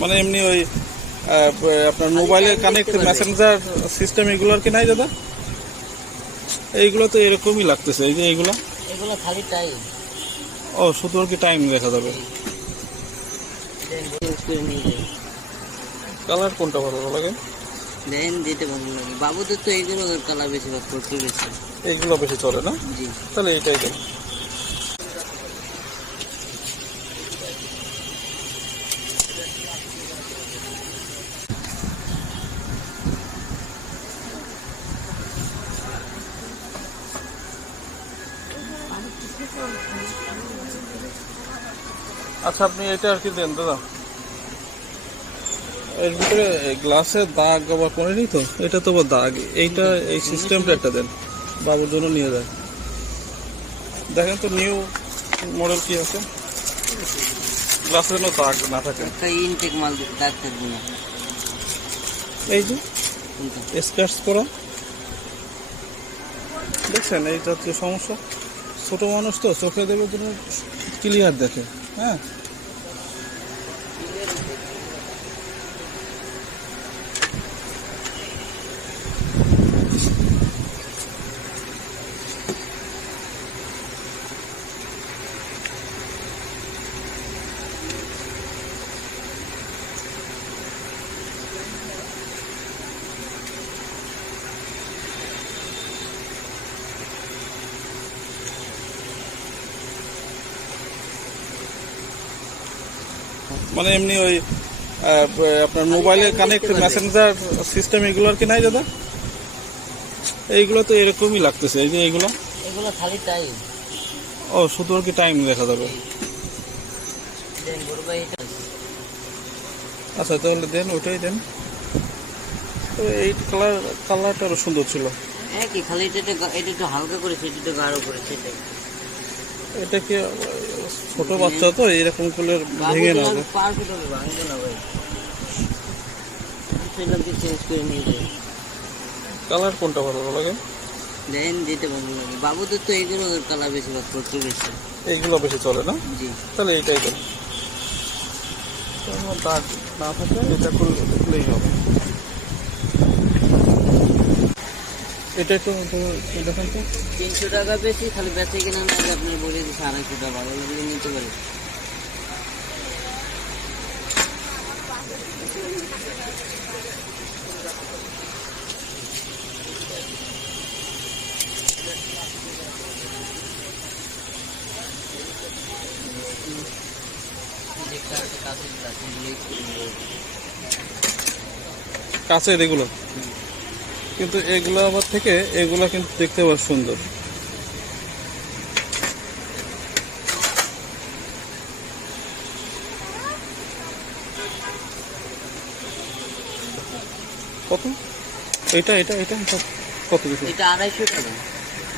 মানে এমনি ওই আপনার মোবাইলে কানেক্ট মেসেঞ্জার সিস্টেম এগুলো আর কি নাই দাদা? এইগুলো তো এরকমই লাগতেছে, এই যে এইগুলো এগুলো খালি টাইম। ও শুধু আর কি টাইম দেখা যাবে। কালার কোনটা ভালো লাগে? দেন দিতে ভালো লাগে বাবুদের তো এইগুলো কালার বেশিরভাগ করতে বেশি, এইগুলো বেশি চলে না? জি তাহলে এইটাই দেন। আচ্ছা আপনি এটা আর কি দেন দাদা। এর ভিতরে গ্লাসের দাগ আবার পড়েনি তো, এটা তো আবার দাগ। এইটা এই সিস্টেমটা একটা দেন, বাবুর জন্য নিয়ে যায়। দেখেন তো নিউ মডেল কি আছে, গ্লাসের জন্য দাগ না থাকে। একটা ইনটেক মাল দাগ থাকবে না। এই যে স্ক্র্যাচ করা দেখছেন, এইটা হচ্ছে সমস্যা। ছোট মানুষ তো চোখে দেবে জন্য ক্লিয়ার দেখে। হ্যাঁ মানে এমনি ওই আপনার মোবাইলে কানেক্ট মেসেঞ্জার সিস্টেম এগুলো আর কি নাই দাদা? এইগুলো তো এরকমই লাগতেছে, এই যে এইগুলো এগুলো খালি টাইম। ও শুধু আর কি টাইম দেখা যাবে। আচ্ছা তাহলে দেন, ওইটাই দেন। তো এই কালারটা আরো সুন্দর ছিল। একই খালি এটা একটু হালকা করেছে, এটা একটু গাঢ় করেছে। এটা কি ছোট বাচ্চা তো এরকম করলে ভেঙে না যায়। পারফেক্ট হবে, ভাঙবে না ভাই। সেটাকে চেঞ্জ করে নিয়ে যাই। কালার কোনটা ভালো লাগে? দেন দিতে ভালো লাগে বাবুদের তো এইগুলো কালার বেশিরভাগ করতে বেশি, এইগুলো বেশি চলে না? জি তাহলে এইটাই দেন। দাগ না থাকে এটা করলেই হবে। এটা একটু দেখেন তো। 300 টাকা বেশি, খালি বেঁচে কিনা না আপনার বলে দিচ্ছে 250 টাকা, ভালো লাগলে নিতে পারে। কাছের এগুলো, কিন্তু এগুলো আবার থেকে এগুলো কিন্তু দেখতে আবার সুন্দর। কত এটা এটা এটা কত কিছু? এটা 250 টাকা।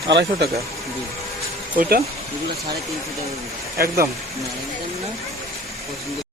250 টাকা? জি। ওইটা এগুলো 350 টাকা একদম না, একদম না। পছন্দ